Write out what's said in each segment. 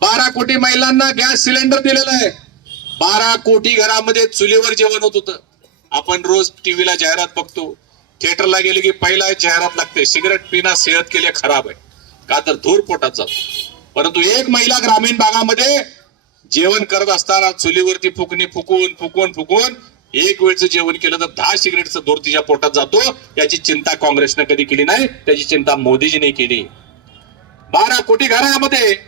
बारा कोटी महिलांना गॅस सिलेंडर दिलेला आहे. बारा कोटी घरामध्ये चुलीवर जेवण होत होतं. आपण रोज टीव्हीला जाहिरात बघतो. थिएटरला गेले की पहिला जाहिरात लागते. सिगरेट पिणं सेहत केले खराब आहे. का तर धूर पोटात जातो. परंतु एक महिला ग्रामीण भागामध्ये जेवण करत असताना चुलीवरती फुकणी फुकून फुकून फुकून एक वेळचं जेवण केलं तर दहा सिगरेटचा धूर तिच्या पोटात जातो. याची चिंता काँग्रेसनं कधी केली नाही. त्याची चिंता मोदीजीने केली. बारा कोटी घरामध्ये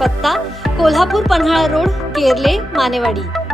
पत्ता कोल्हापूर पन्हाळा रोड केरले मानेवाडी.